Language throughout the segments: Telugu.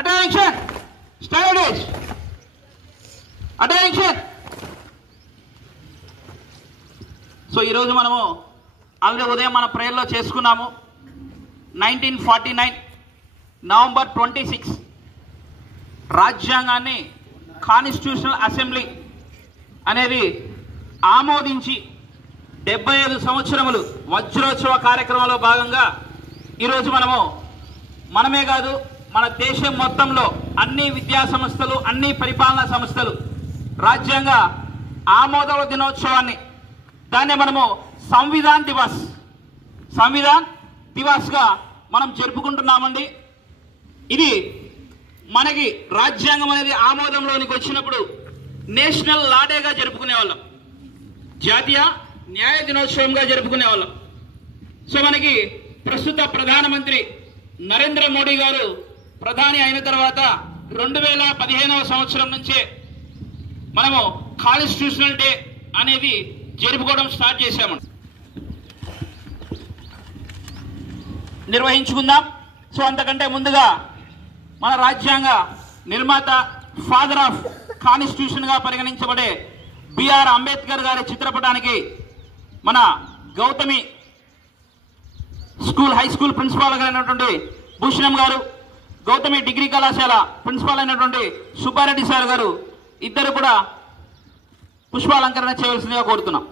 Attention studies attention. సో ఈరోజు మనము ఆల్రెడీ ఉదయం మన ప్రేయర్లో చేసుకున్నాము. 1949 నవంబర్ 26 రాజ్యాంగాన్ని కాన్స్టిట్యూషనల్ అసెంబ్లీ అనేది ఆమోదించి 75 సంవత్సరములు వజ్రోత్సవ కార్యక్రమంలో భాగంగా ఈరోజు మనమే కాదు మన దేశం మొత్తంలో అన్ని విద్యా సంస్థలు, అన్ని పరిపాలనా సంస్థలు రాజ్యాంగ ఆమోద దినోత్సవాన్ని దాన్ని మనము సంవిధాన్ దివాస్గా మనం జరుపుకుంటున్నామండి. ఇది మనకి రాజ్యాంగం అనేది ఆమోదంలోనికి వచ్చినప్పుడు నేషనల్ లాడేగా జరుపుకునే వాళ్ళం, జాతీయ న్యాయ దినోత్సవంగా జరుపుకునే వాళ్ళం. సో మనకి ప్రస్తుత ప్రధానమంత్రి నరేంద్ర మోడీ గారు ప్రధాని అయిన తర్వాత 2015వ సంవత్సరం నుంచే మనము కాన్స్టిట్యూషనల్ డే అనేది జరుపుకోవడం స్టార్ట్ చేశాము, నిర్వహించుకుందాం. సో అంతకంటే ముందుగా మన రాజ్యాంగ నిర్మాత, ఫాదర్ ఆఫ్ కాన్స్టిట్యూషన్గా పరిగణించబడే బిఆర్ అంబేద్కర్ గారి చిత్రపటానికి మన గౌతమి హై స్కూల్ ప్రిన్సిపాల్ అయినటువంటి భూషణం గారు, గౌతమి డిగ్రీ కళాశాల ప్రిన్సిపాల్ అయినటువంటి సుబ్బారెడ్డి సార్ గారు ఇద్దరు కూడా పుష్పాలంకరణ చేయవలసిందిగా కోరుతున్నాం.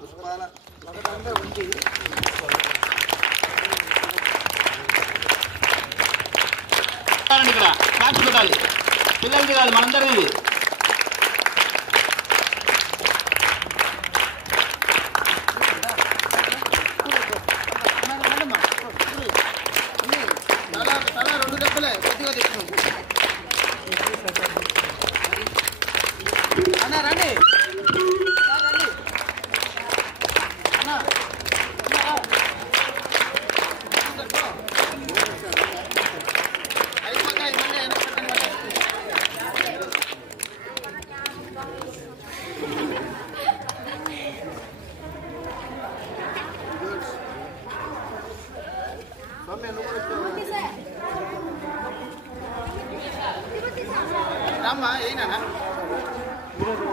ఇక్కడ క్లాస్ పెట్టాలి, పిల్లలది కాదు మనందరిది.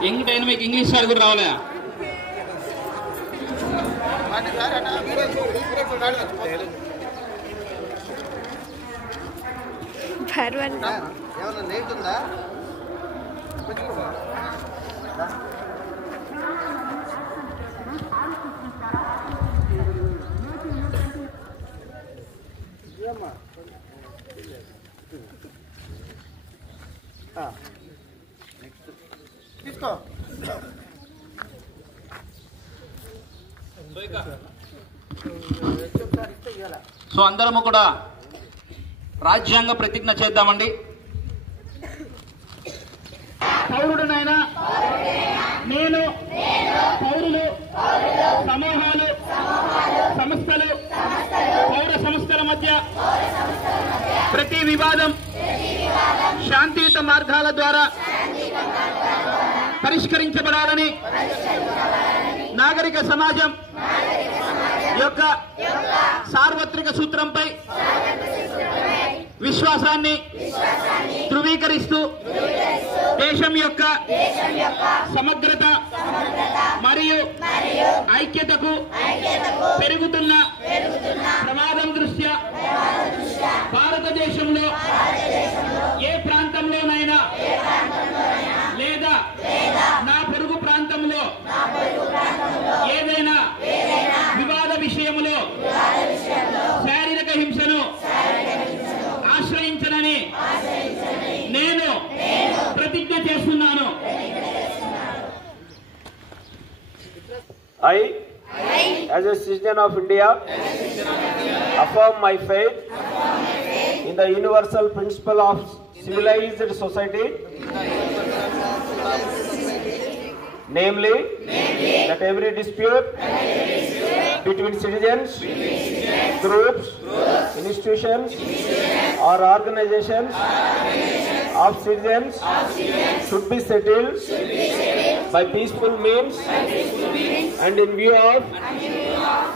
ఎంగిటైనా మీకు ఇంగ్లీష్ సార్ కూడా రావాలా? ఏమన్నా లేట్ ఉందా? తీసుకో. సో అందరము కూడా రాజ్యాంగ ప్రతిజ్ఞ చేద్దామండి. పౌరుడునైనా నేను పౌరులు, సమూహాలు, సంస్థలు, పౌర సంస్థల మధ్య ప్రతి వివాదం శాంతియుత మార్గాల ద్వారా పరిష్కరించబడాలని నాగరిక సమాజం యొక్క సార్వత్రిక సూత్రంపై విశ్వాసాన్ని ధృవీకరిస్తూ దేశం యొక్క సమగ్రత మరియు ఐక్యతకు పెరుగుతున్న ప్రమాదం దృష్ట్యా భారతదేశంలో ఏ ప్రాంతంలోనైనా లేదా నా పొరుగు ప్రాంతంలో ఏదైనా వివాద విషయములో శారీరక హింసను ఆశ్రయించనని నేను ప్రతిజ్ఞ చేస్తున్నాను. I, as a citizen of India, affirm my faith in the universal principle of civilized society, namely that every dispute between citizens, groups, institutions, or organizations of citizens should be settled by peaceful means and in view of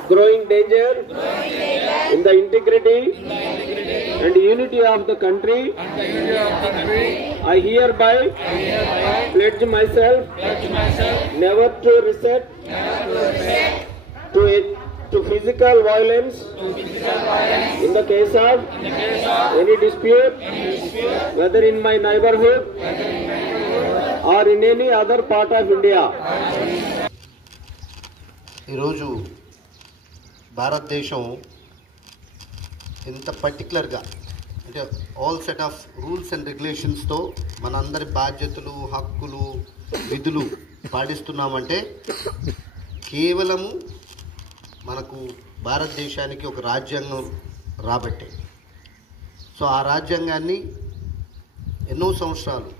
growing danger in the integrity and unity of the country, I hereby pledge myself never to resort to physical violence in the case of any dispute, whether in my neighborhood or in any other part of India. ఈరోజు భారతదేశం ఇంత పర్టికులర్గా అంటే all set of rules and రెగ్యులేషన్స్తో మనందరి బాధ్యతలు, హక్కులు, విధులు పాటిస్తున్నామంటే కేవలము మనకు భారతదేశానికి ఒక రాజ్యాంగం రాబట్టే. సో ఆ రాజ్యాంగాన్ని ఎన్నో సంవత్సరాలు,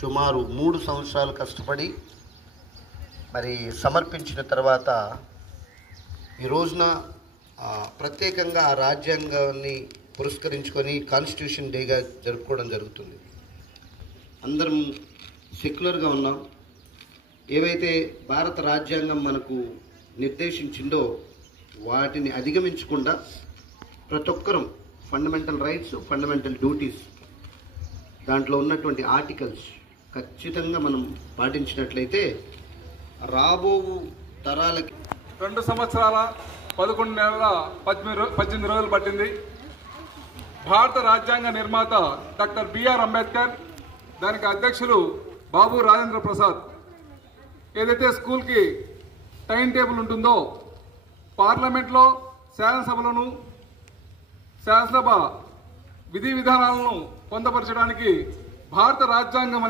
సుమారు 3 సంవత్సరాలు కష్టపడి మరి సమర్పించిన తర్వాత ఈ రోజున ప్రత్యేకంగా ఆ రాజ్యాంగాన్ని పురస్కరించుకొని కాన్స్టిట్యూషన్ డేగా జరుపుకోవడం జరుగుతుంది. అందరం సెక్యులర్గా ఉన్నాం. ఏవైతే భారత రాజ్యాంగం మనకు నిర్దేశించిందో వాటిని అధిగమించకుండా ప్రతి ఒక్కరం ఫండమెంటల్ రైట్స్, ఫండమెంటల్ డ్యూటీస్, దాంట్లో ఉన్నటువంటి ఆర్టికల్స్ ఖచ్చితంగా మనం పాటించినట్లయితే రాబో తరాలకి 2 సంవత్సరాల 11 నెలల 18 రోజులు పట్టింది. భారత రాజ్యాంగ నిర్మాత డాక్టర్ బిఆర్ అంబేద్కర్, దానికి అధ్యక్షులు బాబు రాజేంద్ర ప్రసాద్ ఏదైతే స్కూల్కి టైం టేబుల్ ఉంటుందో పార్లమెంట్లో, శాసనసభలోను, శాసనసభ విధి విధానాలను పొందపరచడానికి భారత రాజ్యాంగం